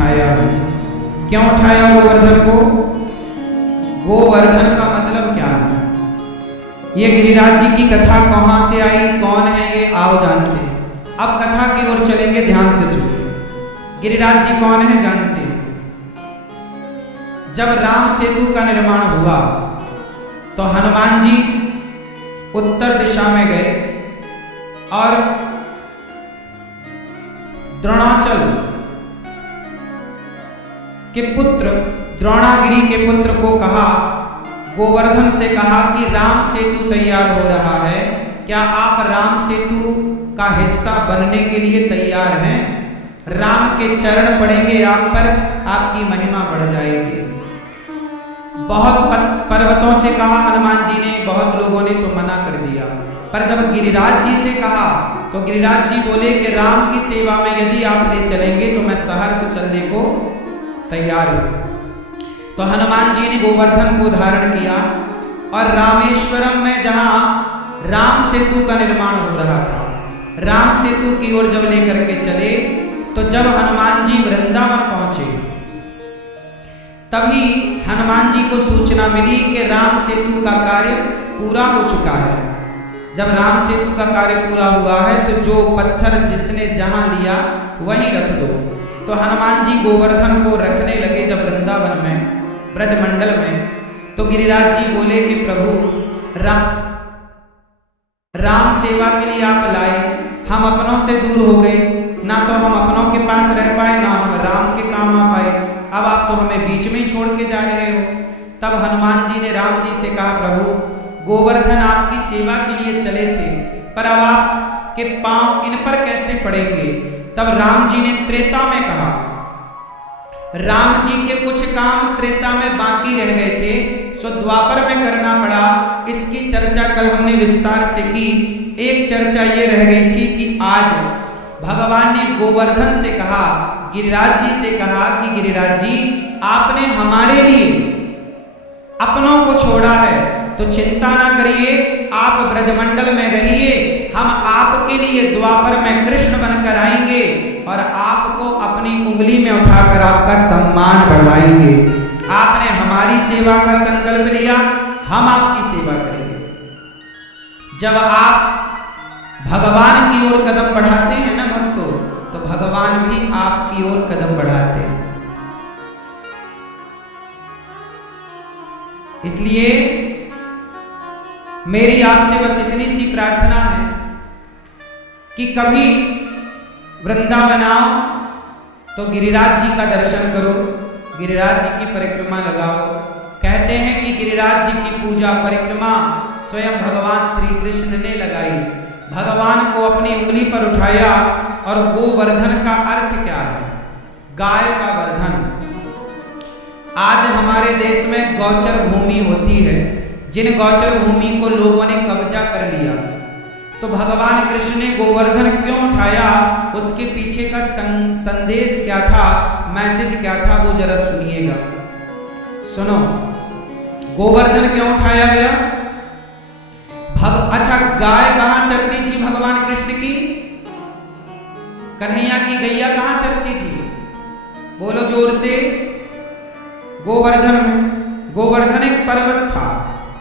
उठाया है। क्यों उठाया गोवर्धन को? गोवर्धन का मतलब क्या है? ये गिरिराज जी की कथा कहां से आई, कौन है ये, आओ जानते हैं। अब कथा की ओर चलेंगे, ध्यान से सुनिए। गिरिराज जी कौन है जानते हैं? जब राम सेतु का निर्माण हुआ तो हनुमान जी उत्तर दिशा में गए और द्रोणाचल के पुत्र, द्रोणागिरी के पुत्र को कहा, गोवर्धन से कहा कि राम सेतु तैयार हो रहा है, क्या आप राम सेतु का हिस्सा बनने के लिए तैयार हैं? राम के चरण पड़ेंगे आप पर, आपकी महिमा बढ़ जाएगी। बहुत पर्वतों से कहा हनुमान जी ने, बहुत लोगों ने तो मना कर दिया, पर जब गिरिराज जी से कहा तो गिरिराज जी बोले कि राम की सेवा में यदि आप ले चलेंगे तो मैं शहर से चलने को तैयार हूं। तो हनुमान जी ने गोवर्धन को धारण किया और रामेश्वरम में जहां राम सेतु का निर्माण हो रहा था, राम सेतु की ओर जब लेकर के चले तो जब हनुमान जी वृंदावन पहुंचे तभी हनुमान जी को सूचना मिली कि राम सेतु का कार्य पूरा हो चुका है। जब राम सेतु का कार्य पूरा हुआ है तो जो पत्थर जिसने जहां लिया वहीं रख दो। तो हनुमान जी गोवर्धन को रखने लगे जब वृंदावन में, ब्रजमंडल में, तो गिरिराज जी बोले कि प्रभु राम सेवा के लिए आप लाए, हम अपनों से दूर हो गए, ना तो हम अपनों के पास रह पाए ना हम राम के काम आ पाए, अब आप तो हमें बीच में ही छोड़ के जा रहे हो। तब हनुमान जी ने राम जी से कहा, प्रभु गोवर्धन आपकी सेवा के लिए चले थे, पर अब आपके पांव इन पर कैसे पड़ेंगे? तब राम जी ने त्रेता में कहा, राम जी के कुछ काम त्रेता में बाकी रह गए थे, सो द्वापर में करना पड़ा। इसकी चर्चा कल हमने विस्तार से की। एक चर्चा ये रह गई थी कि आज भगवान ने गोवर्धन से कहा, गिरिराज जी से कहा कि गिरिराज जी आपने हमारे लिए अपनों को छोड़ा है तो चिंता ना करिए, आप ब्रजमंडल में रहिए, हम आपके लिए द्वापर में कृष्ण बनकर आएंगे और आपको अपनी उंगली में उठाकर आपका सम्मान बढ़ाएंगे। आपने हमारी सेवा का संकल्प लिया, हम आपकी सेवा करेंगे। जब आप भगवान की ओर कदम बढ़ाते हैं ना भक्तों, तो भगवान भी आपकी ओर कदम बढ़ाते हैं। इसलिए मेरी आपसे बस इतनी सी प्रार्थना है कि कभी वृंदावन आओ तो गिरिराज जी का दर्शन करो, गिरिराज जी की परिक्रमा लगाओ। कहते हैं कि गिरिराज जी की पूजा परिक्रमा स्वयं भगवान श्री कृष्ण ने लगाई, भगवान को अपनी उंगली पर उठाया। और गोवर्धन का अर्थ क्या है? गाय का वर्धन। आज हमारे देश में गौचर भूमि होती है, जिन गौचर भूमि को लोगों ने कब्जा कर लिया, तो भगवान कृष्ण ने गोवर्धन क्यों उठाया, उसके पीछे का संदेश क्या था, मैसेज क्या था, वो जरा सुनिएगा। सुनो, गोवर्धन क्यों उठाया गया? अच्छा, गाय कहां चरती थी भगवान कृष्ण की? कन्हैया की गैया कहां चरती थी? बोलो जोर से। गोवर्धन में। गोवर्धन एक पर्वत था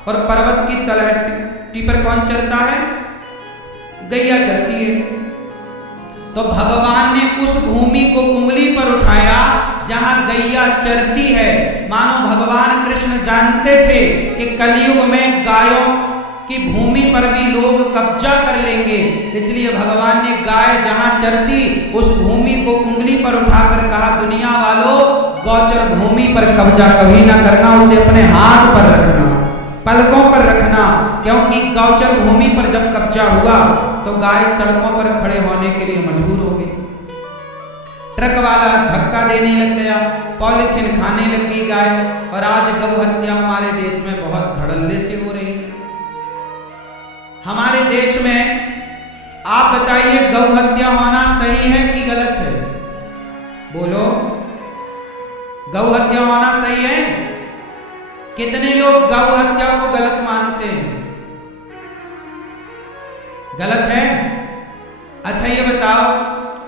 और पर्वत की तलहटी पर कौन चरता है? गैया चरती है। तो भगवान ने उस भूमि को उंगली पर उठाया जहां गैया चरती है। मानो भगवान कृष्ण जानते थे कि कलयुग में गायों की भूमि पर भी लोग कब्जा कर लेंगे, इसलिए भगवान ने गाय जहां चरती उस भूमि को उंगली पर उठाकर कहा, दुनिया वालों गौचर भूमि पर कब्जा कभी ना करना, उसे अपने हाथ पर रखना, पलकों पर रखना, क्योंकि गौचर भूमि पर जब कब्जा हुआ तो गाय सड़कों पर खड़े होने के लिए मजबूर हो गई। ट्रक वाला धक्का देने लग गया, पॉलिथीन खाने लगी गाय, और आज गौ हत्या हमारे देश में बहुत धड़ल्ले से हो रही है। हमारे देश में आप बताइए, गौ हत्या होना सही है कि गलत है? बोलो, गौ हत्या होना सही है? कितने लोग गौ हत्या को गलत मानते हैं? गलत है? अच्छा ये बताओ,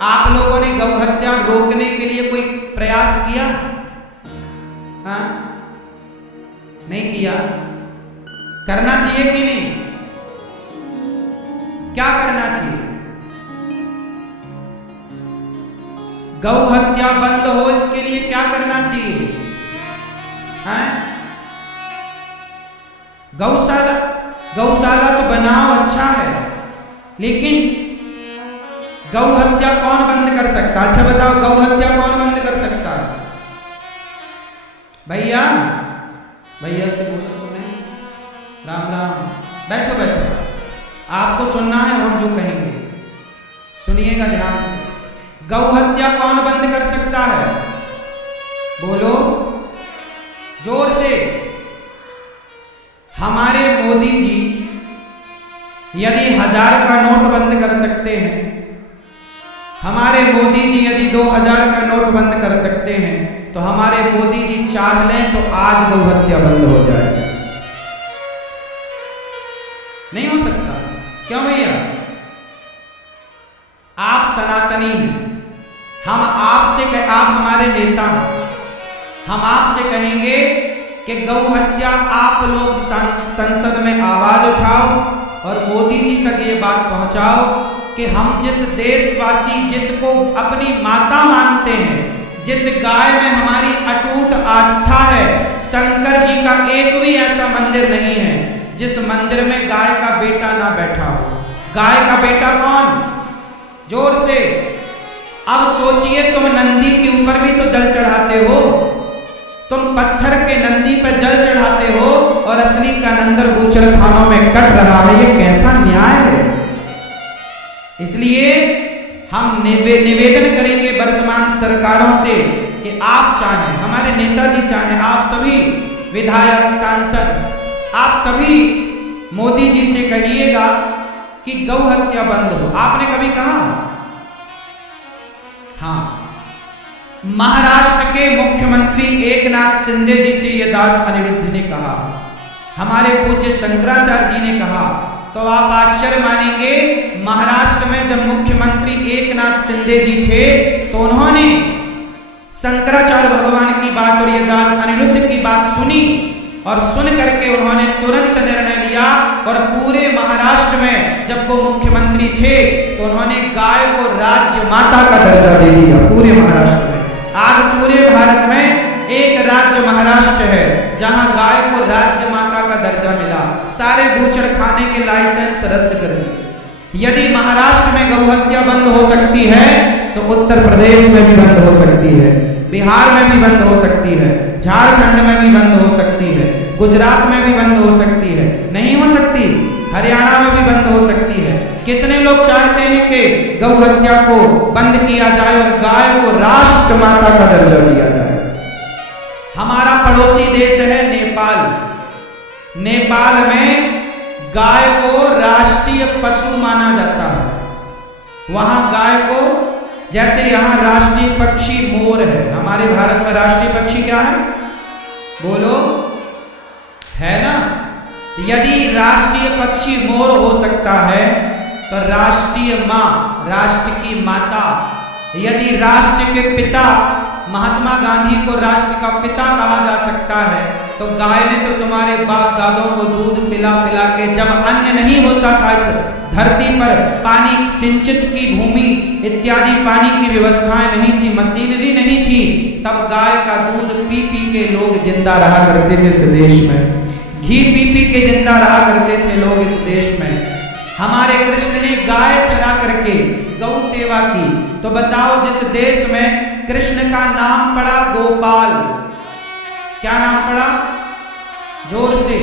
आप लोगों ने गौ हत्या रोकने के लिए कोई प्रयास किया? हाँ, नहीं किया। करना चाहिए कि नहीं? क्या करना चाहिए? गौ हत्या बंद हो इसके लिए क्या करना चाहिए? हाँ? गौशाला तो बनाओ, अच्छा है, लेकिन गौ हत्या कौन बंद कर सकता? अच्छा बताओ, गौ हत्या कौन बंद कर सकता है? भैया से बोलो, सुने। राम राम। बैठो बैठो, आपको सुनना है हम जो कहेंगे, सुनिएगा ध्यान से। गौ हत्या कौन बंद कर सकता है? बोलो जोर से। हमारे मोदी जी यदि 1000 का नोट बंद कर सकते हैं, हमारे मोदी जी यदि 2000 का नोट बंद कर सकते हैं, तो हमारे मोदी जी चाह लें तो आज गौ हत्या बंद हो जाए। नहीं हो सकता? क्यों भैया? आप सनातनी हैं, आप हमारे नेता हैं, हम आपसे कहेंगे कि गौ हत्या आप लोग संसद में आवाज उठाओ और मोदी जी तक ये बात पहुंचाओ कि हम जिस देशवासी जिसको अपनी माता मानते हैं, जिस गाय में हमारी अटूट आस्था है, शंकर जी का एक भी ऐसा मंदिर नहीं है जिस मंदिर में गाय का बेटा ना बैठा हो। गाय का बेटा कौन? जोर से। अब सोचिए, तुम नंदी के ऊपर भी तो जल चढ़ाते हो, तुम पत्थर के नंदी पर जल चढ़ाते हो और असली का नंदर बूचड़ खानों में कट रहा है। ये कैसा न्याय है? इसलिए हम निवेदन करेंगे वर्तमान सरकारों से कि आप चाहें, हमारे नेताजी चाहें, आप सभी विधायक, सांसद, आप सभी मोदी जी से कहिएगा कि गौ हत्या बंद हो। आपने कभी कहा? हाँ, महाराष्ट्र के मुख्यमंत्री एकनाथ शिंदे जी से ये दास अनिरुद्ध ने कहा, हमारे पूज्य शंकराचार्य जी ने कहा, तो आप आश्चर्य मानेंगे, महाराष्ट्र में जब मुख्यमंत्री एकनाथ शिंदे जी थे तो उन्होंने शंकराचार्य भगवान की बात और ये दास अनिरुद्ध की बात सुनी और सुन करके उन्होंने तुरंत निर्णय लिया और पूरे महाराष्ट्र में जब वो मुख्यमंत्री थे तो उन्होंने गाय को राज्य माता का दर्जा दे दिया। पूरे महाराष्ट्र में, आज पूरे भारत में एक राज्य महाराष्ट्र है जहां गाय को राज्य माता का दर्जा मिला। सारे बूचड़ खाने के लाइसेंस रद्द कर दिए। यदि महाराष्ट्र में गौ हत्या बंद हो सकती है तो उत्तर प्रदेश में भी बंद हो सकती है, बिहार में भी बंद हो सकती है, झारखंड में भी बंद हो सकती है, गुजरात में भी बंद हो सकती है। नहीं हो सकती? हरियाणा में भी बंद हो सकती है। कितने लोग चाहते हैं कि गौ हत्या को बंद किया जाए और गाय को राष्ट्र माता का दर्जा दिया जाए? हमारा पड़ोसी देश है नेपाल। नेपाल में गाय को राष्ट्रीय पशु माना जाता है। वहां गाय को, जैसे यहां राष्ट्रीय पक्षी मोर है, हमारे भारत में राष्ट्रीय पक्षी क्या है? बोलो, है ना? यदि राष्ट्रीय पक्षी मोर हो सकता है तो राष्ट्रीय मां, राष्ट्र की माता, यदि राष्ट्र के पिता महात्मा गांधी को राष्ट्र का पिता कहा जा सकता है तो गाय ने तो तुम्हारे बाप दादों को दूध पिला पिला के, जब अन्न नहीं होता था इस धरती पर, पानी सिंचित की भूमि इत्यादि पानी की व्यवस्थाएं नहीं थी, मशीनरी नहीं थी, तब गाय का दूध पी पी के लोग जिंदा रहा करते थे इस देश में। घी पी पी के जिंदा रहा करते थे लोग इस देश में। हमारे कृष्ण ने गाय चरा करके गौ सेवा की। तो बताओ, जिस देश में कृष्ण का नाम पड़ा गोपाल, क्या नाम पड़ा? जोर से।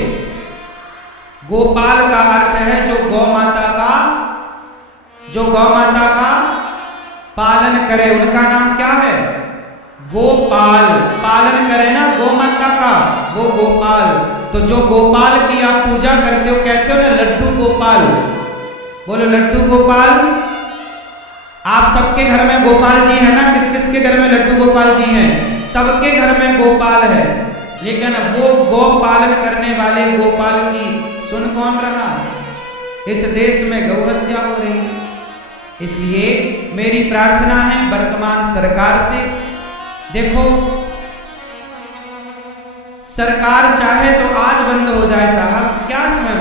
गोपाल का अर्थ है जो गौ माता का पालन करे, उनका नाम क्या है? गोपाल। पालन करे ना गौ माता का, वो गोपाल। तो जो गोपाल की आप पूजा करते हो, कहते हो ना लड्डू गोपाल, बोलो लड्डू गोपाल। आप सबके घर में गोपाल जी है ना? किस किस के घर में लड्डू गोपाल जी हैं? सबके घर में गोपाल है, लेकिन वो गौ पालन करने वाले गोपाल की सुन कौन रहा? इस देश में गौ हत्या हो रही है। इसलिए मेरी प्रार्थना है वर्तमान सरकार से, देखो सरकार चाहे तो आज बंद हो जाए साहब, क्या इसमें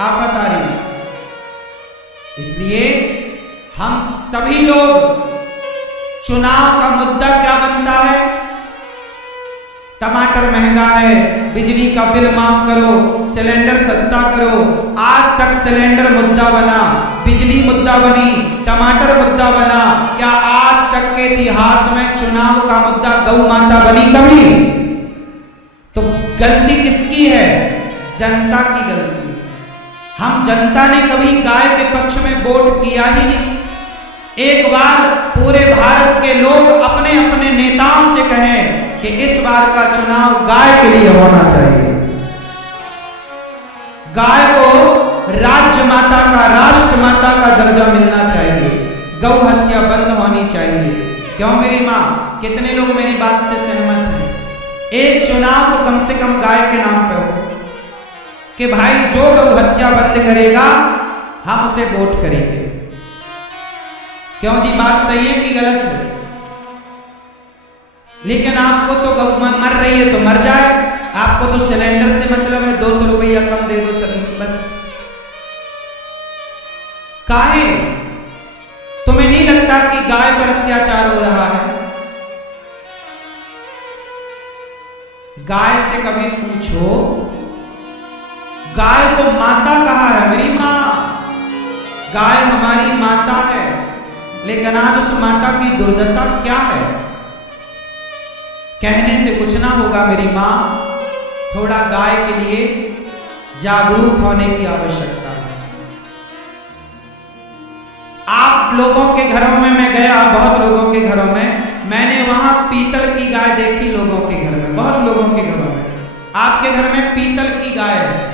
आफत आ रही है। इसलिए हम सभी लोग, चुनाव का मुद्दा क्या बनता है? टमाटर महंगा है, बिजली का बिल माफ करो, सिलेंडर सस्ता करो। आज तक सिलेंडर मुद्दा बना, बिजली मुद्दा बनी, टमाटर मुद्दा बना, क्या आज तक के इतिहास में चुनाव का मुद्दा गौ माता बनी कभी? तो गलती किसकी है? जनता की गलती। हम जनता ने कभी गाय के पक्ष में वोट किया ही नहीं। एक बार पूरे भारत के लोग अपने अपने नेताओं से कहें कि इस बार का चुनाव गाय के लिए होना चाहिए, गाय को राज्य माता का, राष्ट्र माता का दर्जा मिलना चाहिए, गौ हत्या बंद होनी चाहिए। क्यों मेरी मां, कितने लोग मेरी बात से सहमत हैं? एक चुनाव तो कम से कम गाय के नाम पे हो कि भाई जो गौ हत्या बंद करेगा हम उसे वोट करेंगे। क्यों जी, बात सही है कि गलत है? लेकिन आपको तो गौ मर रही है तो मर जाए, आपको तो सिलेंडर से मतलब है, 200 रुपया कम दे दो सर, बस। काहे? तुम्हें नहीं लगता कि गाय पर अत्याचार हो रहा है? गाय से कभी पूछो, गाय को माता कहा है मेरी मां, गाय हमारी माता है, लेकिन आज उस माता की दुर्दशा क्या है? कहने से कुछ ना होगा मेरी मां, थोड़ा गाय के लिए जागरूक होने की आवश्यकता है। आप लोगों के घरों में मैं गया, बहुत लोगों के घरों में, मैंने वहां पीतल की गाय देखी लोगों के घर में, बहुत लोगों के घरों में। आपके घर में पीतल की गाय है,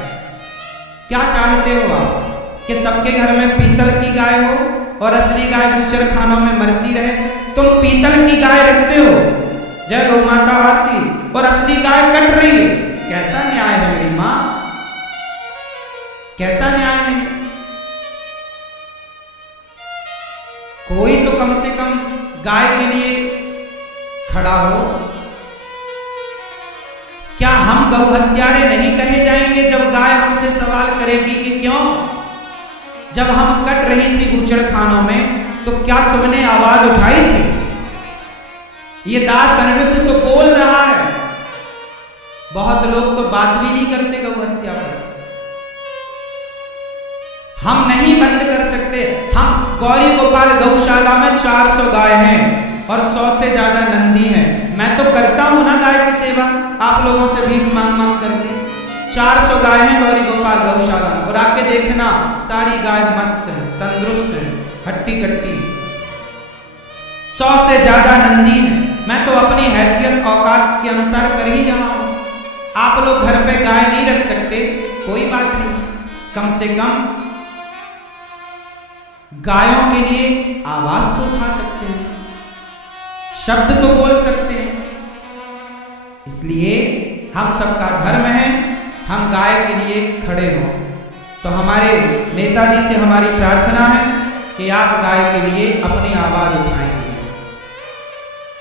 क्या चाहते हो आप? कि सबके घर में पीतल की गाय हो और असली गाय बूचर खानों में मरती रहे? तुम पीतल की गाय रखते हो, जय गौ माता भारती, और असली गाय कट रही है। कैसा न्याय है मेरी मां? कैसा न्याय है? कोई तो कम से कम गाय के लिए खड़ा हो। क्या हम गौ हत्यारे नहीं कहे जाएंगे जब गाय हमसे सवाल करेगी कि क्यों? जब हम कट रही थी बूचड़ खानों में तो क्या तुमने आवाज उठाई थी? ये दास अनिरुद्ध तो बोल रहा है, बहुत लोग तो बात भी नहीं करते गौ हत्या पर। हम नहीं बंद कर सकते। हम गौरी गोपाल गौशाला में 400 गाय हैं और 100 से ज्यादा नंदी हैं। मैं तो करता हूं ना गाय की सेवा, आप लोगों से भीख मांग मांग करके। 400 गाय हैं गौरी गोपाल गौशाला, और आके देखना सारी गाय मस्त है, तंदुरुस्त है, हट्टी कट्टी। 100 से ज्यादा नंदी है। मैं तो अपनी हैसियत औकात के अनुसार कर ही रहा हूं। आप लोग घर पे गाय नहीं रख सकते, कोई बात नहीं, कम से कम गायों के लिए आवाज तो उठा सकते हैं, शब्द तो बोल सकते हैं। इसलिए हम सबका धर्म है हम गाय के लिए खड़े हों। तो हमारे नेताजी से हमारी प्रार्थना है कि आप गाय के लिए अपनी आवाज उठाएंगे।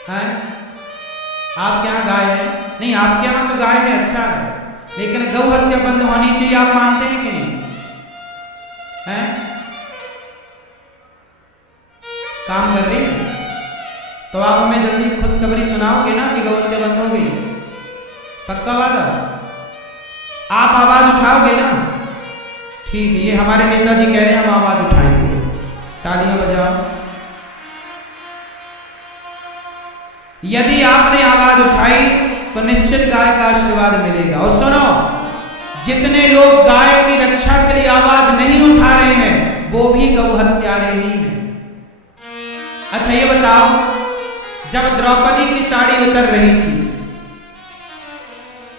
हैं? आपके यहाँ गाय है? नहीं, आपके यहाँ तो गाय है, अच्छा है, लेकिन गौ हत्या बंद होनी चाहिए, आप मानते हैं कि नहीं? हैं? काम कर रही है तो आप हमें जल्दी खुशखबरी सुनाओगे ना कि गौ हत्या बंद हो गई? पक्का वादा? आप आवाज उठाओगे ना? ठीक है, ये हमारे नेताजी कह रहे हैं हम आवाज उठाएंगे। तालियां बजाओ। यदि आपने आवाज उठाई तो निश्चित गाय का आशीर्वाद मिलेगा। और सुनो, जितने लोग गाय की रक्षा के लिए आवाज नहीं उठा रहे हैं वो भी गौ हत्यारे ही हैं। अच्छा ये बताओ, जब द्रौपदी की साड़ी उतर रही थी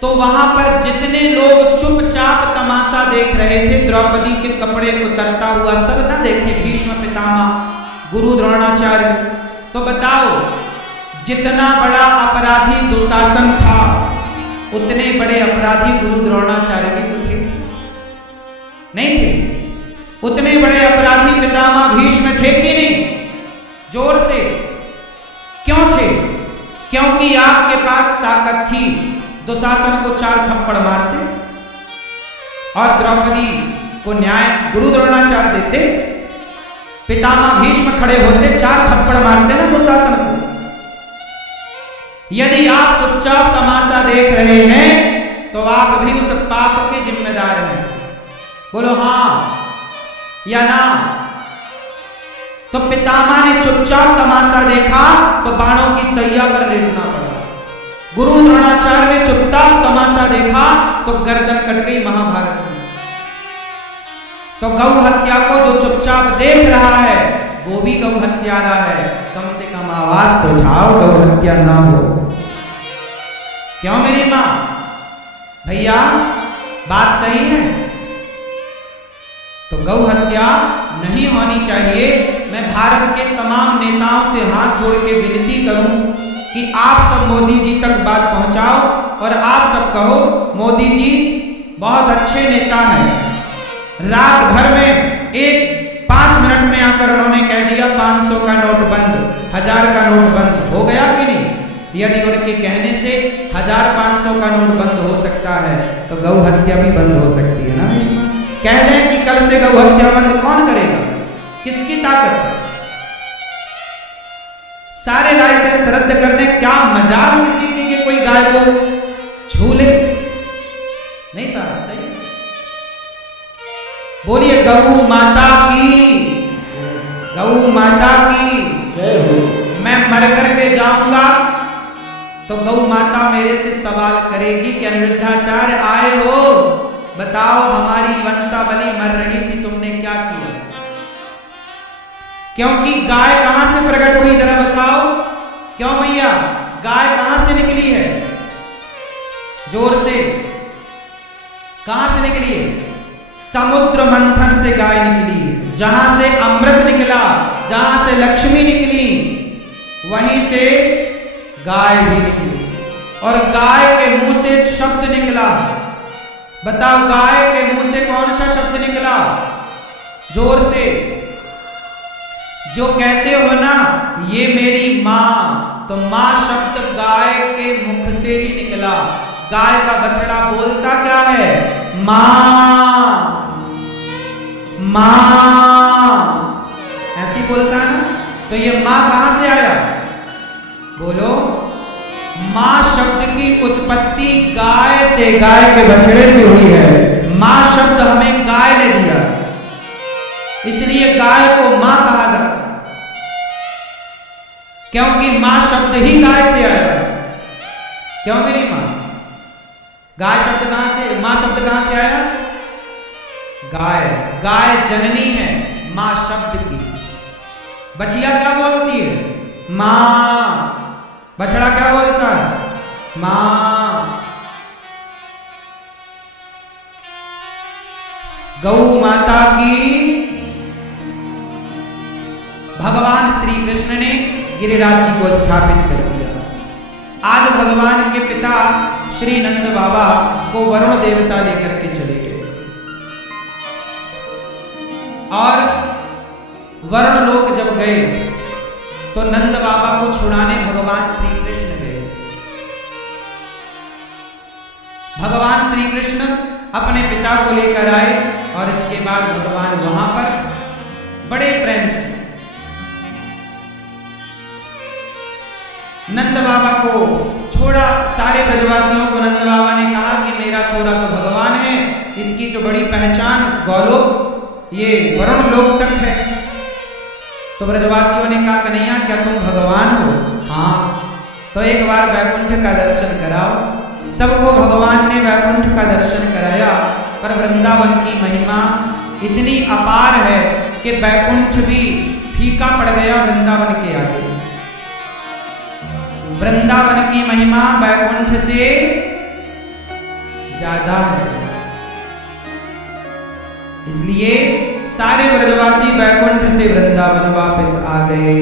तो वहां पर जितने लोग चुपचाप तमाशा देख रहे थे, द्रौपदी के कपड़े उतरता हुआ, सब ना देखे? भीष्म पितामह, गुरु द्रोणाचार्य। तो बताओ, जितना बड़ा अपराधी दुशासन था उतने बड़े अपराधी गुरु द्रोणाचार्य भी तो थे, नहीं थे? उतने बड़े अपराधी पितामह भीष्म थे कि नहीं? जोर से क्यों थे? क्योंकि आपके पास ताकत थी, दुशासन को 4 थप्पड़ मारते और द्रौपदी को न्याय गुरु द्रोणाचार्य देते, पितामह भीष्म खड़े होते, 4 थप्पड़ मारते ना दुशासन को। यदि आप चुपचाप तमाशा देख रहे हैं तो आप भी उस पाप के जिम्मेदार हैं। बोलो हाँ या ना? तो पितामह ने चुपचाप तमाशा देखा तो बाणों की सैया पर लेटना पड़ा। गुरु द्रोणाचार्य ने चुपचाप तमाशा देखा तो गर्दन कट गई महाभारत में। तो गौ हत्या को जो चुपचाप देख रहा है वो भी गौ हत्यारा है। कम से कम आवाज तो उठाओ, गौ हत्या ना हो। क्यों मेरी मां? भैया बात सही है। तो गौ हत्या नहीं होनी चाहिए। मैं भारत के तमाम नेताओं से हाथ जोड़ के विनती करूं कि आप सब मोदी जी तक बात पहुंचाओ और आप सब कहो मोदी जी बहुत अच्छे नेता हैं। रात भर में 5 मिनट में आकर उन्होंने कह दिया 500 का नोट बंद, 1000 का नोट बंद। हो गया कि नहीं? यदि उनके कहने से 1000-500 का नोट बंद हो सकता है तो गौ हत्या भी बंद हो सकती है ना मेरी मां? कह दें कि कल से गौ हत्या बंद, कौन करेगा? किसकी ताकत है? सारे लाइसेंस रद्द कर दें, क्या मजाल किसी की कि कोई गाय को छू ले? नहीं साहब, सही। बोलिए गौ माता की, गौ माता की जय हो। मैं मर करके जाऊंगा तो गौ माता मेरे से सवाल करेगी कि अनिरुद्धाचार्य आए हो, बताओ हमारी वंशावली मर रही थी, तुमने क्या किया? क्योंकि गाय कहां से प्रकट हुई, जरा बताओ। क्यों भैया? गाय कहां से निकली है? जोर से, कहां से निकली है? समुद्र मंथन से गाय निकली है। जहां से अमृत निकला, जहां से लक्ष्मी निकली, वहीं से गाय भी निकली। और गाय के मुंह से एक शब्द निकला। बताओ गाय के मुंह से कौन सा शब्द निकला? जोर से, जो कहते हो ना ये मेरी मां, तो मां शब्द गाय के मुख से ही निकला। गाय का बछड़ा बोलता क्या है? मां, मां, ऐसी बोलता है ना। तो ये मां कहां से आया? बोलो। मां शब्द की उत्पत्ति गाय से, गाय के बछड़े से हुई है। मां शब्द हमें गाय ने दिया, इसलिए गाय को मां कहा जाता है, क्योंकि मां शब्द ही गाय से आया। क्यों मेरी मां? गाय शब्द कहां से, मां शब्द कहां से आया? गाय, गाय जननी है मां शब्द की। बछिया क्या बोलती है? मां। बछड़ा क्या बोलता है? मां। गौ माता की। भगवान श्री कृष्ण ने गिरिराज जी को स्थापित कर दिया। आज भगवान के पिता श्री नंद बाबा को वरुण देवता लेकर के चले गए और वरुण लोक जब गए तो नंद बाबा को छुड़ाने भगवान श्री कृष्ण गए। भगवान श्री कृष्ण अपने पिता को लेकर आए और इसके बाद भगवान वहां पर बड़े प्रेम से नंद बाबा को छोड़ा। सारे ब्रजवासियों को नंद बाबा ने कहा कि मेरा छोरा तो भगवान है, इसकी जो बड़ी पहचान गौलोक, ये वरुण लोक तक है। तो ब्रजवासियों ने कहा कन्हैया क्या तुम भगवान हो? हाँ। तो एक बार वैकुंठ का दर्शन कराओ। सबको भगवान ने वैकुंठ का दर्शन कराया, पर वृंदावन की महिमा इतनी अपार है कि वैकुंठ भी फीका पड़ गया वृंदावन के आगे। वृंदावन की महिमा वैकुंठ से ज्यादा है, इसलिए सारे ब्रजवासी वैकुंठ से वृंदावन वापस आ गए।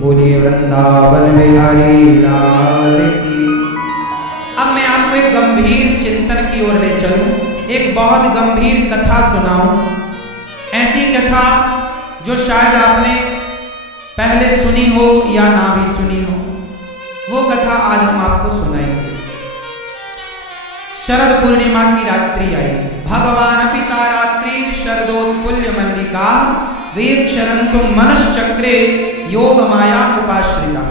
बोलिए वृंदावन बिहारी लाल की। अब मैं आपको एक गंभीर चिंतन की ओर ले चलूं, एक बहुत गंभीर कथा सुनाऊं। ऐसी कथा जो शायद आपने पहले सुनी हो या ना भी सुनी हो, वो कथा आज हम आपको सुनाएंगे। शरद पूर्णिमा की रात्रि आई, भगवान पिता रात्रि शरदोत्फुल्ल मल्लिका वीक्षरन्तुम मनश्चक्रे योग माया उपाश्रिता।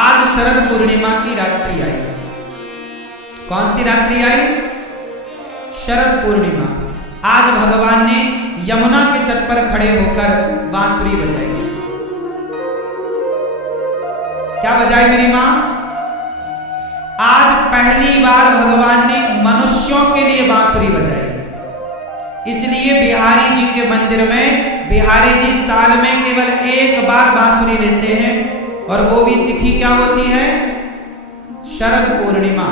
आज शरद पूर्णिमा की रात्रि आई। कौन सी रात्रि आई? शरद पूर्णिमा। आज भगवान ने यमुना के तट पर खड़े होकर बांसुरी बजाई। क्या बजाई मेरी मां? आज पहली बार भगवान ने मनुष्यों के लिए बांसुरी बजाई। इसलिए बिहारी जी के मंदिर में बिहारी जी साल में केवल एक बार बांसुरी लेते हैं, और वो भी तिथि क्या होती है? शरद पूर्णिमा।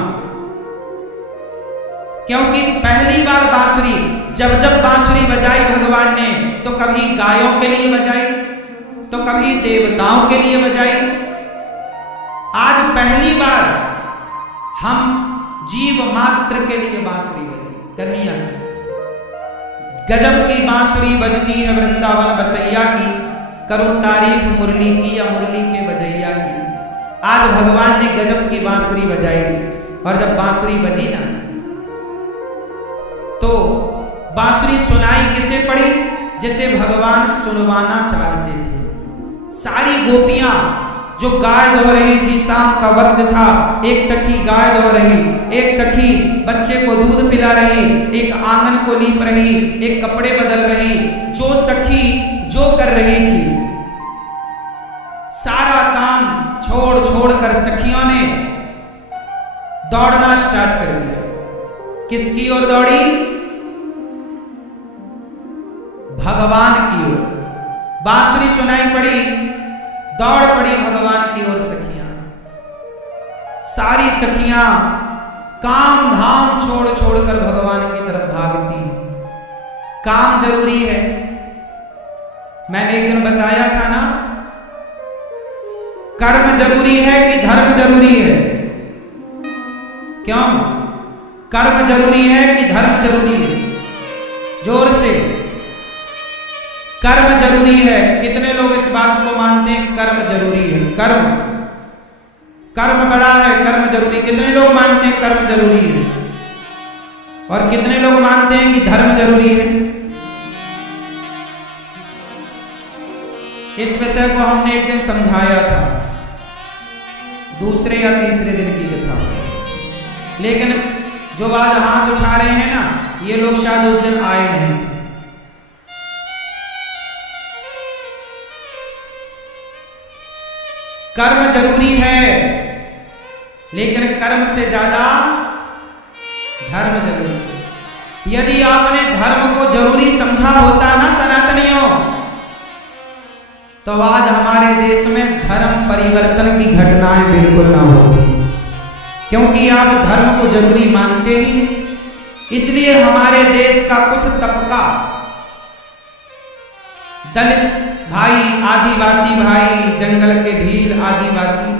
क्योंकि पहली बार बांसुरी जब बांसुरी बजाई भगवान ने, तो कभी गायों के लिए बजाई, तो कभी देवताओं के लिए बजाई। आज पहली बार हम जीव मात्र के लिए बांसुरी बजाई। कन्हैया गजब की बांसुरी बजती है वृंदावन बसैया की, करूं तारीफ मुरली की या मुरली के बजैया की। आज भगवान ने गजब की बांसुरी बजाई, और जब बांसुरी बजी ना, तो बांसुरी सुनाई किसे पड़ी? जिसे भगवान सुनवाना चाहते थे। सारी गोपियां जो गाय धो रही थी, शाम का वक्त था, एक सखी गाय धो रही, एक सखी बच्चे को दूध पिला रही, एक आंगन को लीप रही, एक कपड़े बदल रही। जो सखी जो कर रही थी, सारा काम छोड़ कर सखियों ने दौड़ना स्टार्ट कर दिया। किसकी ओर दौड़ी? भगवान की ओर। बांसुरी सुनाई पड़ी, दौड़ पड़ी भगवान की ओर सखियां। सारी सखियां काम धाम छोड़ कर भगवान की तरफ भागती। काम जरूरी है। मैंने एक दिन बताया था ना, कर्म जरूरी है कि धर्म जरूरी है? क्यों? कर्म जरूरी है कि धर्म जरूरी है? जोर से। कर्म जरूरी है। कितने लोग इस बात को मानते हैं कर्म जरूरी है? कर्म बड़ा है, कर्म जरूरी। कितने लोग मानते हैं कर्म जरूरी है? और कितने लोग मानते हैं कि धर्म जरूरी है? इस विषय को हमने एक दिन समझाया था, दूसरे या तीसरे दिन की कथा। लेकिन जो आज हाथ उठा रहे हैं ना, ये लोग शायद उस दिन आए नहीं थे। कर्म जरूरी है, लेकिन कर्म से ज्यादा धर्म जरूरी है। यदि आपने धर्म को जरूरी समझा होता ना सनातनियों, तो आज हमारे देश में धर्म परिवर्तन की घटनाएं बिल्कुल ना होती। क्योंकि आप धर्म को जरूरी मानते ही नहीं, इसलिए हमारे देश का कुछ तबका, दलित भाई, आदिवासी भाई, जंगल के भील आदिवासी,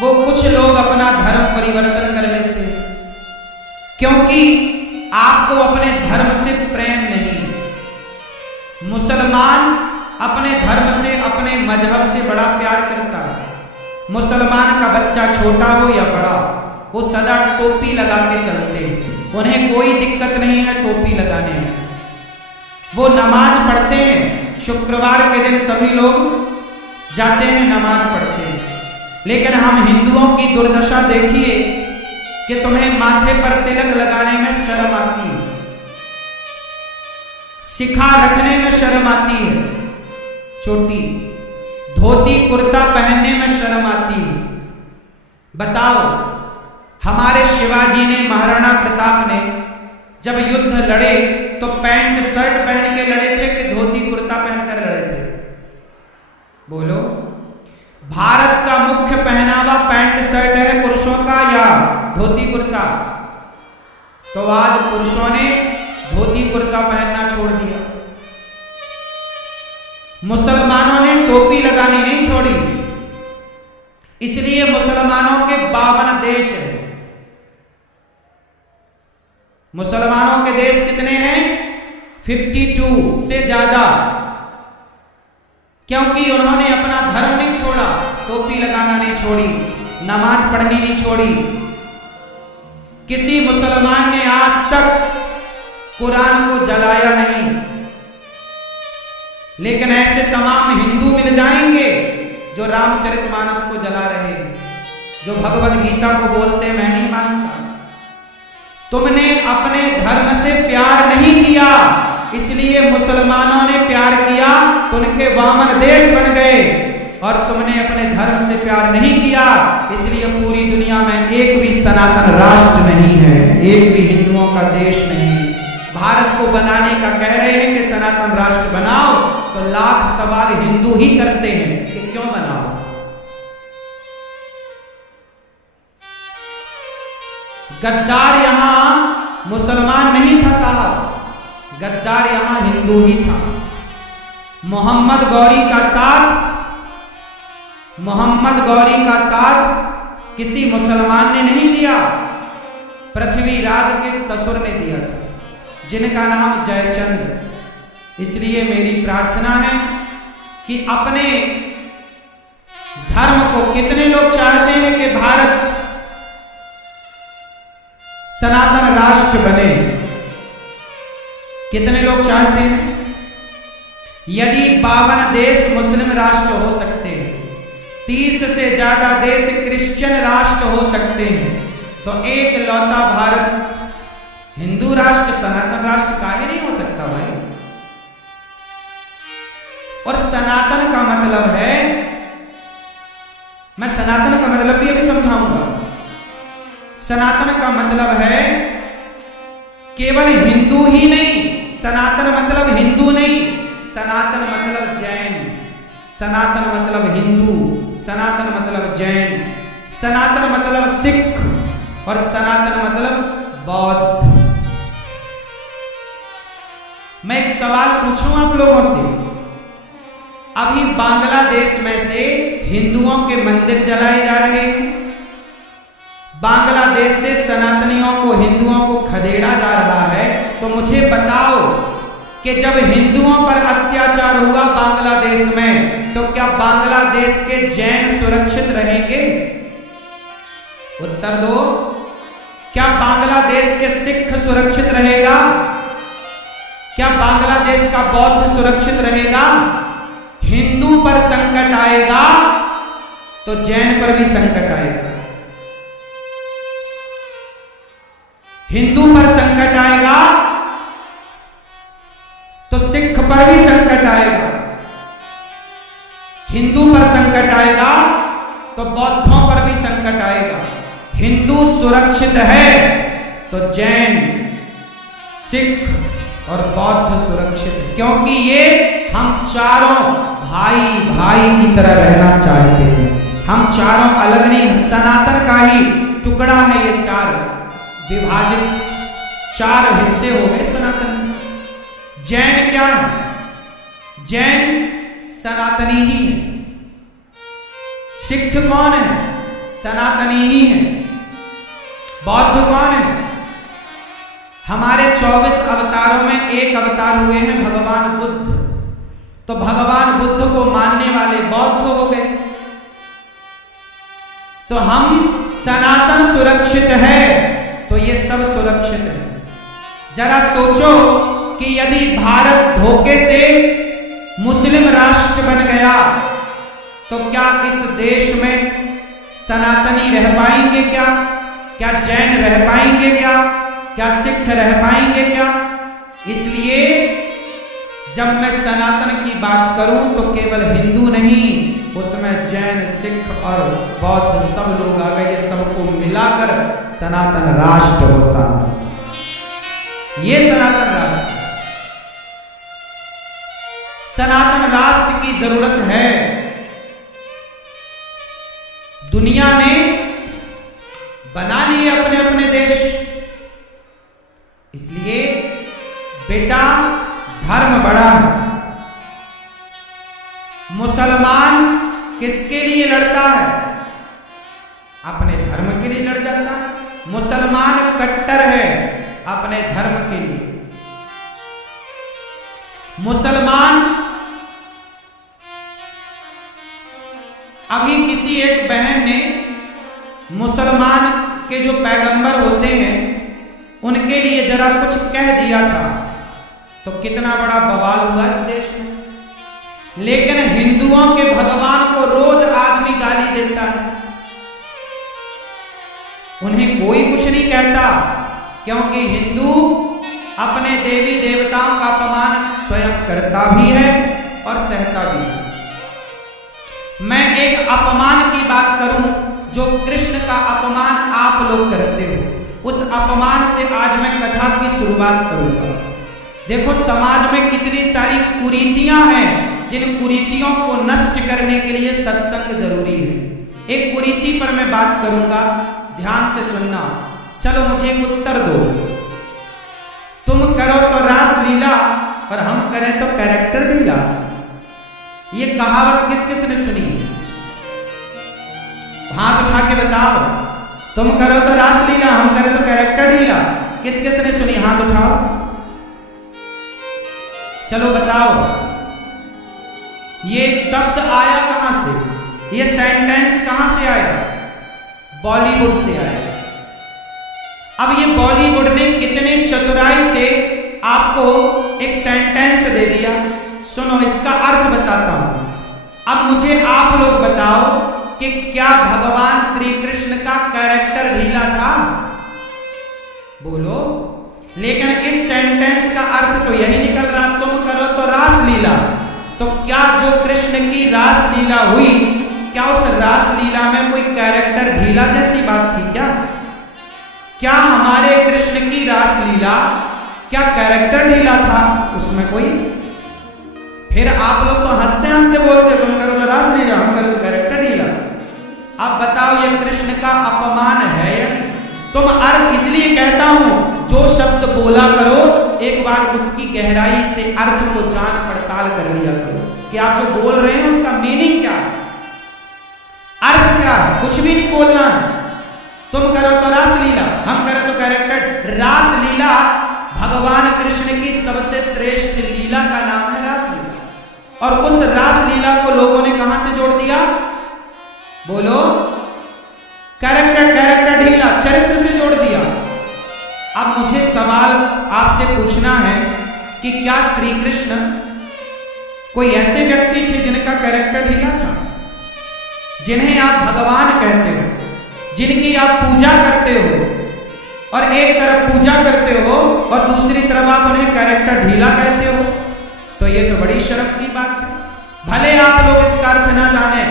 वो कुछ लोग अपना धर्म परिवर्तन कर लेते हैं। क्योंकि आपको अपने धर्म से प्रेम नहीं। मुसलमान अपने धर्म से, अपने मजहब से बड़ा प्यार करता है। मुसलमान का बच्चा छोटा हो या बड़ा, वो सदा टोपी लगा के चलते हैं। उन्हें कोई दिक्कत नहीं है टोपी लगाने में। वो नमाज पढ़ते हैं। शुक्रवार के दिन सभी लोग जाते हैं, नमाज पढ़ते हैं। लेकिन हम हिंदुओं की दुर्दशा देखिए कि तुम्हें माथे पर तिलक लगाने में शर्म आती है, सिखा रखने में शर्म आती है, चोटी धोती कुर्ता पहनने में शर्म आती है। बताओ, हमारे शिवाजी ने, महाराणा प्रताप ने जब युद्ध लड़े तो पैंट शर्ट पहन के लड़े थे कि धोती कुर्ता पहनकर लड़े थे? बोलो। भारत का मुख्य पहनावा पैंट शर्ट है पुरुषों का या धोती कुर्ता? तो आज पुरुषों ने धोती कुर्ता पहनना छोड़ दिया। मुसलमानों ने टोपी लगानी नहीं छोड़ी। इसलिए मुसलमानों के 52 देश हैं। मुसलमानों के देश कितने हैं? 52 से ज्यादा। क्योंकि उन्होंने अपना धर्म नहीं छोड़ा, टोपी लगाना नहीं छोड़ी, नमाज पढ़नी नहीं छोड़ी। किसी मुसलमान ने आज तक कुरान को जलाया नहीं, लेकिन ऐसे तमाम हिंदू मिल जाएंगे जो रामचरितमानस को जला रहे हैं, जो भगवत गीता को बोलते मैं नहीं मानता। तुमने अपने धर्म से प्यार नहीं किया, इसलिए मुसलमानों ने प्यार किया तो उनके वामन देश बन गए, और तुमने अपने धर्म से प्यार नहीं किया, इसलिए पूरी दुनिया में एक भी सनातन राष्ट्र नहीं है, एक भी हिंदुओं का देश नहीं। भारत को बनाने का कह रहे हैं कि सनातन राष्ट्र बनाओ, तो लाख सवाल हिंदू ही करते हैं कि क्यों बनाओ। गद्दार यहां मुसलमान नहीं था साहब, गद्दार यहां हिंदू ही था। मोहम्मद गौरी का साथ किसी मुसलमान ने नहीं दिया, पृथ्वीराज के ससुर ने दिया था, जिनका नाम जयचंद्र। इसलिए मेरी प्रार्थना है कि अपने धर्म को, कितने लोग चाहते हैं कि भारत सनातन राष्ट्र बने, कितने लोग चाहते हैं? यदि 52 देश मुस्लिम राष्ट्र हो सकते हैं, 30 से ज्यादा देश क्रिश्चियन राष्ट्र हो सकते हैं, तो एक लौता भारत हिंदू राष्ट्र, सनातन राष्ट्र काहे नहीं हो सकता भाई? और सनातन का मतलब है, मैं सनातन का मतलब भी अभी समझाऊंगा। सनातन का मतलब है केवल हिंदू ही नहीं, सनातन मतलब हिंदू नहीं, सनातन मतलब जैन, सनातन मतलब हिंदू, सनातन मतलब जैन, सनातन मतलब सिख, और सनातन मतलब बौद्ध। मैं एक सवाल पूछूं आप लोगों से, अभी बांग्लादेश में से हिंदुओं के मंदिर जलाए जा रहे हैं, बांग्लादेश से सनातनियों को, हिंदुओं को खदेड़ा जा रहा है, तो मुझे बताओ कि जब हिंदुओं पर अत्याचार हुआ बांग्लादेश में, तो क्या बांग्लादेश के जैन सुरक्षित रहेंगे? उत्तर दो। क्या बांग्लादेश के सिख सुरक्षित रहेगा? क्या बांग्लादेश का बौद्ध सुरक्षित रहेगा? हिंदू पर संकट आएगा तो जैन पर भी संकट आएगा, हिंदू पर संकट आएगा तो सिख पर भी संकट आएगा, हिंदू पर संकट आएगा तो बौद्धों पर भी संकट आएगा। हिंदू सुरक्षित है तो जैन, सिख और बौद्ध सुरक्षित है, क्योंकि ये हम चारों भाई भाई की तरह रहना चाहते हैं। हम चारों अलग नहीं, सनातन का ही टुकड़ा है ये, चार विभाजित, चार हिस्से हो गए सनातन। जैन क्या है? जैन सनातनी ही है। सिख कौन है? सनातनी ही है। बौद्ध कौन है? हमारे 24 अवतारों में एक अवतार हुए हैं भगवान बुद्ध, तो भगवान बुद्ध को मानने वाले बौद्ध हो गए। तो हम सनातन सुरक्षित है तो ये सब सुरक्षित है। जरा सोचो कि यदि भारत धोखे से मुस्लिम राष्ट्र बन गया तो क्या इस देश में सनातनी रह पाएंगे? क्या जैन रह पाएंगे? क्या सिख रह पाएंगे? क्या? इसलिए जब मैं सनातन की बात करूं तो केवल हिंदू नहीं, उसमें जैन, सिख और बौद्ध सब लोग आ गए। ये सबको मिलाकर सनातन राष्ट्र होता है। ये सनातन राष्ट्र, सनातन राष्ट्र की जरूरत है। दुनिया ने बना लिए अपने अपने देश, इसलिए बेटा धर्म बड़ा है। मुसलमान किसके लिए लड़ता है? अपने धर्म के लिए लड़ जाता है। मुसलमान कट्टर है अपने धर्म के लिए। मुसलमान अभी किसी एक बहन ने मुसलमान के जो पैगंबर होते हैं उनके लिए जरा कुछ कह दिया था तो कितना बड़ा बवाल हुआ इस देश में। लेकिन हिंदुओं के भगवान को रोज आदमी गाली देता है, उन्हें कोई कुछ नहीं कहता, क्योंकि हिंदू अपने देवी देवताओं का अपमान स्वयं करता भी है और सहता भी है। मैं एक अपमान की बात करूं जो कृष्ण का अपमान आप लोग करते हो, उस अपमान से आज मैं कथा की शुरुआत करूंगा। देखो समाज में कितनी सारी कुरीतियां हैं, जिन कुरीतियों को नष्ट करने के लिए सत्संग जरूरी है। एक कुरीति पर मैं बात करूंगा, ध्यान से सुनना। चलो मुझे एक उत्तर दो, तुम करो तो रास लीला और हम करें तो कैरेक्टर ढीला। ये कहावत किस किस ने सुनी? हाथ उठा के बताओ। तुम करो तो रास लीला, हम करें तो कैरेक्टर ढीला। किस किस ने सुनी? हाथ उठाओ। चलो बताओ, ये शब्द आया कहां से? ये सेंटेंस कहां से आया? बॉलीवुड से आया। अब ये बॉलीवुड ने कितने चतुराई से आपको एक सेंटेंस दे दिया। सुनो, इसका अर्थ बताता हूं। अब मुझे आप लोग बताओ कि क्या भगवान श्री कृष्ण का कैरेक्टर ढीला था? बोलो। लेकिन इस सेंटेंस का अर्थ तो यही निकल रहा, तुम करो तो रास लीला। तो क्या जो कृष्ण की रास लीला हुई, क्या उस रास लीला में कोई कैरेक्टर ढीला जैसी बात थी क्या? क्या हमारे कृष्ण की रास लीला क्या कैरेक्टर ढीला था उसमें कोई? फिर आप लोग तो हंसते हंसते बोलते तुम करो तो रास लीला, हम करो तो कैरेक्टर ढीला। अब बताओ ये कृष्ण का अपमान है या नहीं? तुम अर्थ इसलिए कहता हूं, जो शब्द बोला करो एक बार उसकी गहराई से अर्थ को जान पड़ताल कर लिया करो कि आप जो बोल रहे हैं उसका मीनिंग क्या है, अर्थ क्या है। कुछ भी नहीं बोलना है। तुम करो तो रास लीला, हम करो तो कैरेक्टर। रास लीला भगवान कृष्ण की सबसे श्रेष्ठ लीला का नाम है रास लीला। और उस रास लीला को लोगों ने कहां से जोड़ दिया? बोलो। कैरेक्टर ढीला, चरित्र से जोड़ दिया। अब मुझे सवाल आपसे पूछना है कि क्या श्री कृष्ण कोई ऐसे व्यक्ति थे जिनका कैरेक्टर ढीला था? जिन्हें आप भगवान कहते हो, जिनकी आप पूजा करते हो, और एक तरफ पूजा करते हो और दूसरी तरफ आप उन्हें कैरेक्टर ढीला कहते हो, तो ये तो बड़ी शर्म की बात है। भले आप लोग इसका अर्थ ना जाने,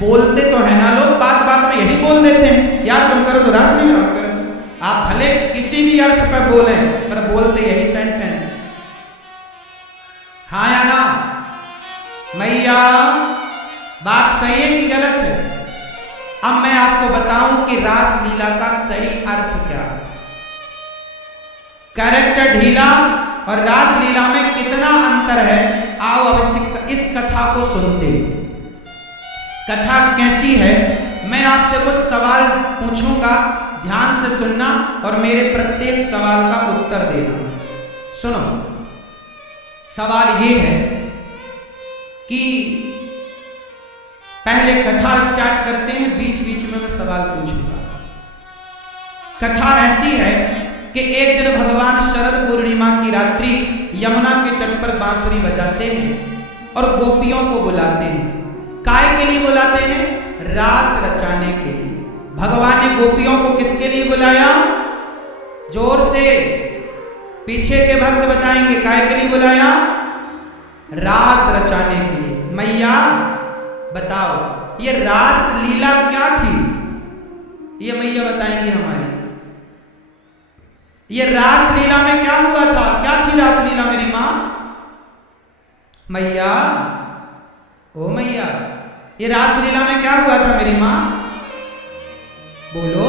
बोलते तो है ना लोग, बात बात में यही बोल देते हैं, यार तुम करो तो रास लीला, हम करो। आप भले किसी भी अर्थ पर बोले पर बोलते यही सेंटेंस। हाँ या ना? मैया बात सही है कि गलत है? अब मैं आपको बताऊं कि रास लीला का सही अर्थ क्या है। कैरेक्टर ढीला और रास लीला में कितना अंतर है, आओ अब इस कथा को सुनते हैं। कथा कैसी है, मैं आपसे कुछ सवाल पूछूंगा, ध्यान से सुनना और मेरे प्रत्येक सवाल का उत्तर देना। सुनो, सवाल ये है कि पहले कथा स्टार्ट करते हैं, बीच बीच में मैं सवाल पूछूंगा। कथा ऐसी है कि एक दिन भगवान शरद पूर्णिमा की रात्रि यमुना के तट पर बांसुरी बजाते हैं और गोपियों को बुलाते हैं। काय के लिए बुलाते हैं? रास रचाने के लिए। भगवान ने गोपियों को किसके लिए बुलाया? जोर से पीछे के भक्त बताएंगे, काय के लिए बुलाया? रास रचाने के लिए। मैया बताओ ये रास लीला क्या थी? ये मैया बताएंगे हमारी। ये रास लीला में क्या हुआ था? क्या थी रास लीला मेरी मां? मैया, ओ मैया, ये रास लीला में क्या हुआ था मेरी मां? बोलो।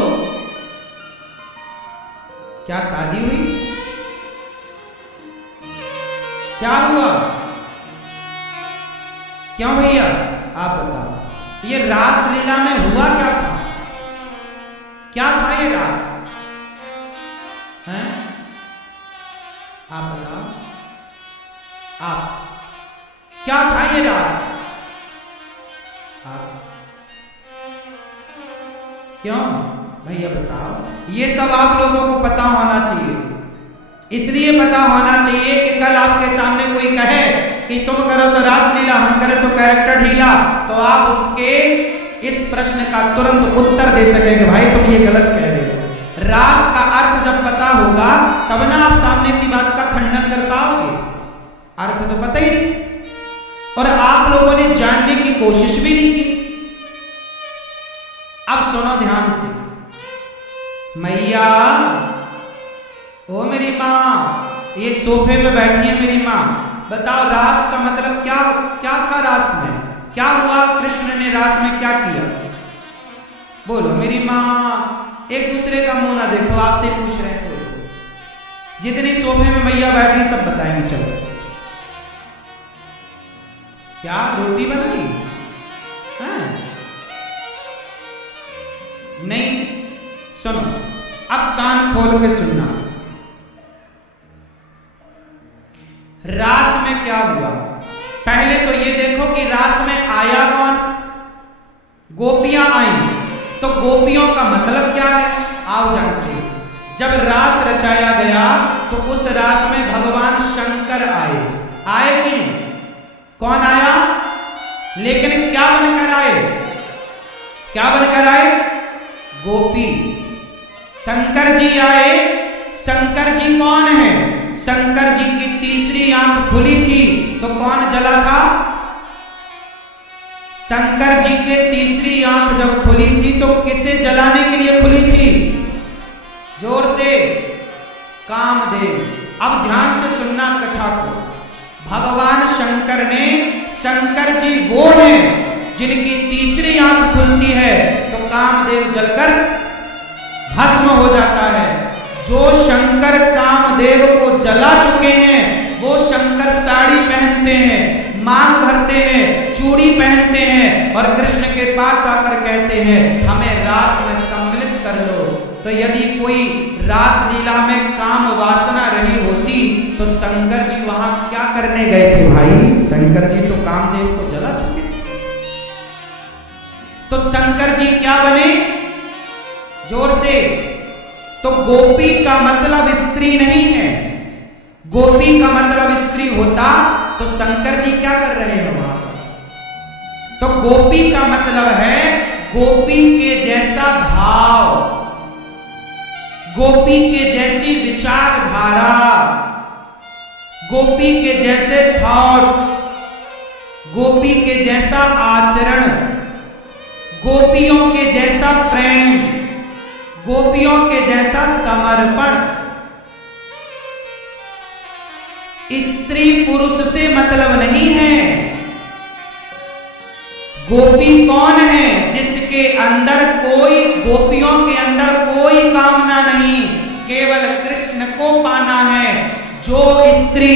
क्या शादी हुई? क्या हुआ? क्यों भैया आप बताओ, ये रास लीला में हुआ क्या था? क्या था ये रास? हैं? आप बताओ, आप क्या था ये रास? आप क्यों भैया बताओ? ये सब आप लोगों को पता होना चाहिए। इसलिए पता होना चाहिए कि कल आपके सामने कोई कहे कि तुम करो तो रासलीला, हम करें तो कैरेक्टर ढीला, तो आप उसके इस प्रश्न का तुरंत उत्तर दे सकेंगे, भाई तुम ये गलत कह रहे हो। रास का अर्थ जब पता होगा तब ना आप सामने की बात का खंडन कर पाओगे। अर्थ तो पता ही नहीं और आप लोगों ने जानने की कोशिश भी नहीं की। अब सुनो ध्यान से, मैया ओ मेरी माँ, ये सोफे पे बैठी है मेरी माँ, बताओ रास का मतलब क्या क्या था? रास में क्या हुआ? कृष्ण ने रास में क्या किया? बोलो मेरी माँ। एक दूसरे का मुंह ना देखो, आपसे पूछ रहे हैं, बोलो। जितनी सोफे में मैया बैठी सब बताएंगे। चलो, क्या रोटी बनाई? हाँ? नहीं, सुनो, अब कान खोल के सुनना। रास में क्या हुआ? पहले तो ये देखो कि रास में आया कौन? गोपियां आई। तो गोपियों का मतलब क्या है? आओ जानते हैं। जब रास रचाया गया तो उस रास में भगवान शंकर आए। आए कि नहीं? कौन आया? लेकिन क्या बनकर आए? क्या बनकर आए? गोपी। शंकर जी आए। शंकर जी कौन है? शंकर जी की तीसरी आंख खुली थी तो कौन जला था? शंकर जी के तीसरी आंख जब खुली थी तो किसे जलाने के लिए खुली थी? जोर से, कामदेव। अब ध्यान से सुनना कथा को। भगवान शंकर ने, शंकर जी वो हैं जिनकी तीसरी आंख खुलती है तो कामदेव जलकर भस्म हो जाता है। जो शंकर कामदेव को जला चुके हैं वो शंकर साड़ी पहनते हैं, मांग भरते हैं, चूड़ी पहनते हैं और कृष्ण के पास आकर कहते हैं हमें रास में सम्मिलित कर लो। तो यदि कोई रास लीला में काम वासना रही होती तो शंकर जी वहां क्या करने गए थे भाई? शंकर जी तो कामदेव को जला चुके थे। तो शंकर जी क्या बने? जोर से। तो गोपी का मतलब स्त्री नहीं है। गोपी का मतलब स्त्री होता तो शंकर जी क्या कर रहे हैं वहां पर? तो गोपी का मतलब है गोपी के जैसा भाव, गोपी के जैसी विचारधारा, गोपी के जैसे थॉट, गोपी के जैसा आचरण, गोपियों के जैसा प्रेम, गोपियों के जैसा समर्पण। स्त्री पुरुष से मतलब नहीं है। गोपी कौन है? जिसके अंदर कोई, गोपियों के अंदर कोई कामना नहीं, केवल कृष्ण को पाना है। जो स्त्री,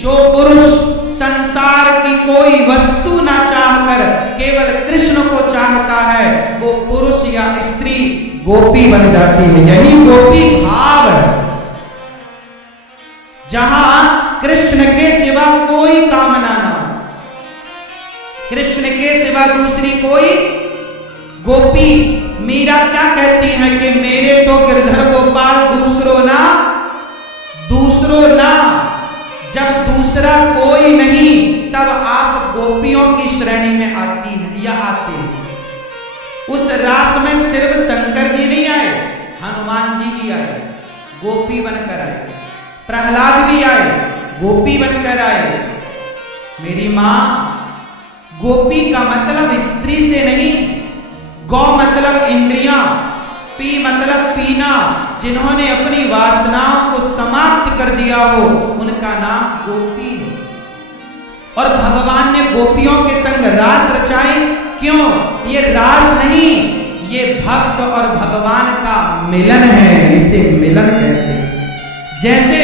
जो पुरुष संसार की कोई वस्तु ना चाहकर केवल कृष्ण को चाहता है वो पुरुष या स्त्री गोपी बन जाती है। यही गोपी भाव है, जहां कृष्ण के सिवा कोई कामना ना, कृष्ण के सिवा दूसरी कोई। गोपी मीरा क्या कहती है कि मेरे तो गिरधर गोपाल दूसरो ना, दूसरो ना। जब दूसरा कोई नहीं तब आप गोपियों की श्रेणी में आती हैं या आते हैं। उस रास में सिर्फ शंकर जी नहीं आए, हनुमान जी भी आए, गोपी बनकर आए। प्रहलाद भी आए, गोपी बनकर आए। मेरी मां, गोपी का मतलब स्त्री से नहीं। गौ मतलब इंद्रियां, पी मतलब पीना। जिन्होंने अपनी वासनाओं को समाप्त कर दिया हो उनका नाम गोपी है। और भगवान ने गोपियों के संग रास रचाए। क्यों? ये रास नहीं, ये भक्त और भगवान का मिलन है, इसे मिलन कहते हैं। जैसे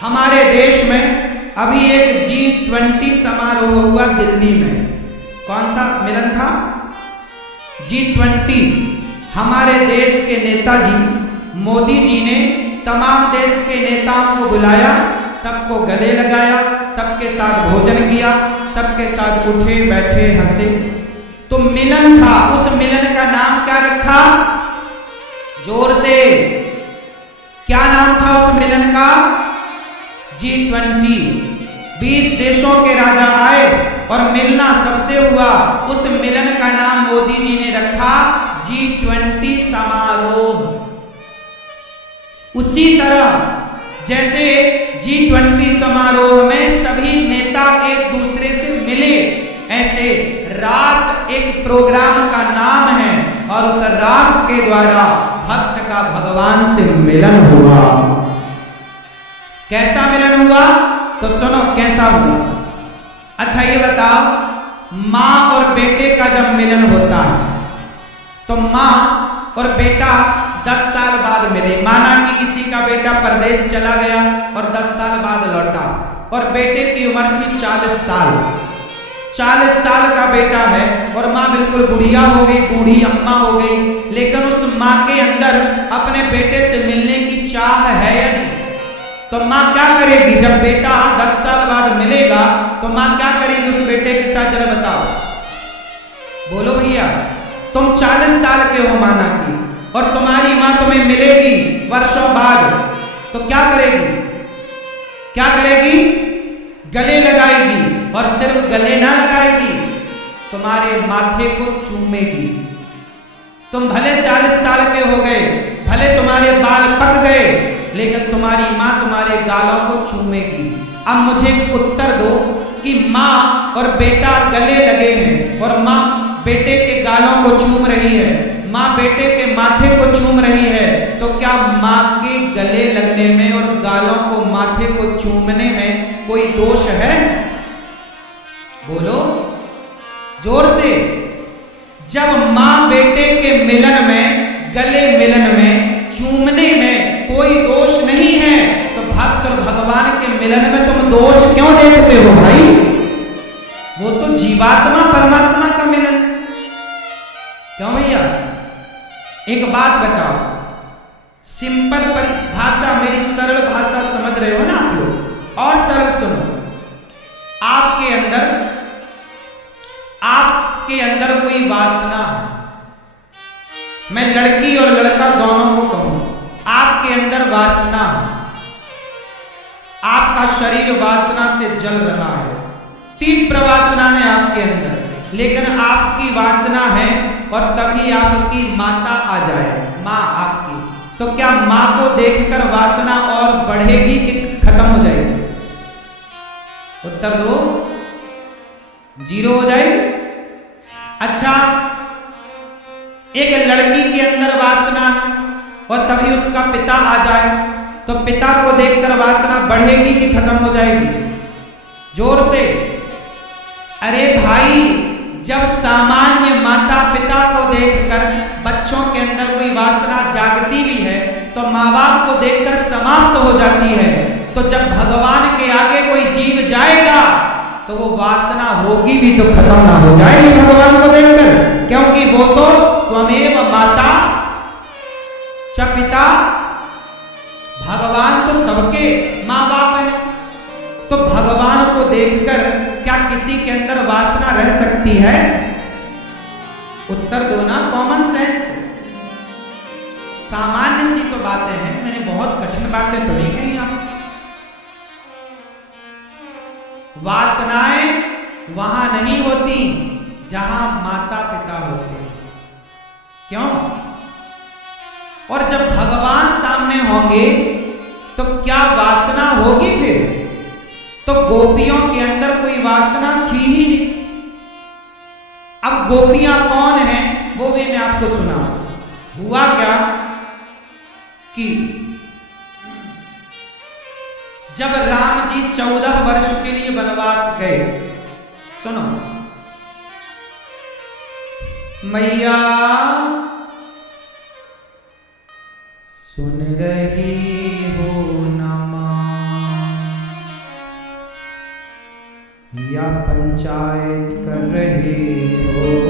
हमारे देश में अभी एक G20 समारोह हुआ दिल्ली में। कौन सा मिलन था? G20। हमारे देश के नेताजी मोदी जी ने तमाम देश के नेताओं को बुलाया, सबको गले लगाया, सबके साथ भोजन किया, सबके साथ उठे बैठे हंसे। तो मिलन था, उस मिलन का नाम क्या रखा? जोर से, क्या नाम था उस मिलन का? G20। 20 देशों के राजा आए और मिलना सबसे हुआ। उस मिलन का नाम मोदी जी ने रखा G20 समारोह। उसी तरह जैसे G20 समारोह में सभी नेता एक दूसरे से मिले, ऐसे रास एक प्रोग्राम का नाम है और उस रास के द्वारा भक्त का भगवान से मिलन हुआ। कैसा मिलन हुआ? तो सुनो कैसा हुआ। अच्छा ये बताओ, माँ और बेटे का जब मिलन होता है तो माँ और बेटा 10 साल बाद मिले। माना कि किसी का बेटा परदेश चला गया और 10 साल बाद लौटा और बेटे की उम्र थी 40 साल। 40 साल का बेटा है और माँ बिल्कुल बुढ़िया हो गई, बूढ़ी अम्मा हो गई, लेकिन उस माँ के अंदर अपने बेटे से मिलने की चाह है या नहीं? तो माँ क्या करेगी? जब बेटा 10 साल बाद मिलेगा तो माँ क्या करेगी उस बेटे के साथ? जरा बताओ, बोलो भैया। तुम 40 साल के हो माना की, और तुम्हारी माँ तुम्हें मिलेगी वर्षों बाद, तो क्या करेगी? क्या करेगी? गले लगाएगी, और सिर्फ गले ना लगाएगी, तुम्हारे माथे को चूमेगी। तुम भले 40 साल के हो गए, भले तुम्हारे बाल पक गए, लेकिन तुम्हारी माँ तुम्हारे गालों को चूमेगी। अब मुझे उत्तर दो कि माँ और बेटा गले लगे हैं और माँ बेटे के गालों को चूम रही है, माँ बेटे के माथे को चूम रही है, तो क्या माँ के गले लगने में और गालों को माथे को चूमने में कोई दोष है? बोलो जोर से। जब माँ बेटे के मिलन में, गले मिलन में, चूमने में कोई दोष नहीं है, तो भक्त और भगवान के मिलन में तुम दोष क्यों देखते हो भाई? वो तो जीवात्मा परमात्मा का मिलन। क्यों भैया? एक बात बताओ, सिंपल भाषा, मेरी सरल भाषा समझ रहे हो ना आप लोग? और सरल सुनो। आपके अंदर कोई वासना है, मैं लड़की और लड़का दोनों को कहूं, आपके अंदर वासना है, आपका शरीर वासना से जल रहा है, तीव्र वासना है आपके अंदर, लेकिन आपकी वासना है और तभी आपकी माता आ जाए, माँ आपकी, तो क्या माँ को देखकर वासना और बढ़ेगी कि खत्म हो जाएगी? उत्तर दो, 0 हो जाएगी। अच्छा, एक लड़की के अंदर वासना और तभी उसका पिता आ जाए, तो पिता को देखकर वासना बढ़ेगी कि खत्म हो जाएगी? जोर से। अरे भाई, जब सामान्य माता पिता को देखकर बच्चों के अंदर कोई वासना जागती भी है तो माँ बाप को देखकर समाप्त हो जाती है, तो जब भगवान के आगे कोई जीव जाएगा तो वो वासना होगी भी तो खत्म ना हो जाएगी भगवान को देखकर, क्योंकि वो तो त्वमेव माता च पिता, भगवान तो सबके माँ बाप है। तो भगवान को देखकर क्या किसी के अंदर वासना रह सकती है? उत्तर दो ना, कॉमन सेंस। सामान्य सी तो बातें हैं, मैंने बहुत कठिन बातें तो नहीं कही आपसे। वासनाएं वहां नहीं होती जहां माता पिता होते हैं। क्यों? और जब भगवान सामने होंगे तो क्या वासना होगी फिर? तो गोपियों के अंदर कोई वासना थी ही नहीं। अब गोपियां कौन हैं वो भी मैं आपको सुनाऊं। हुआ क्या कि जब राम जी 14 वर्ष के लिए वनवास गए, सुनो, मैया सुन रही हो न मां, या पंचायत कर रहे हो,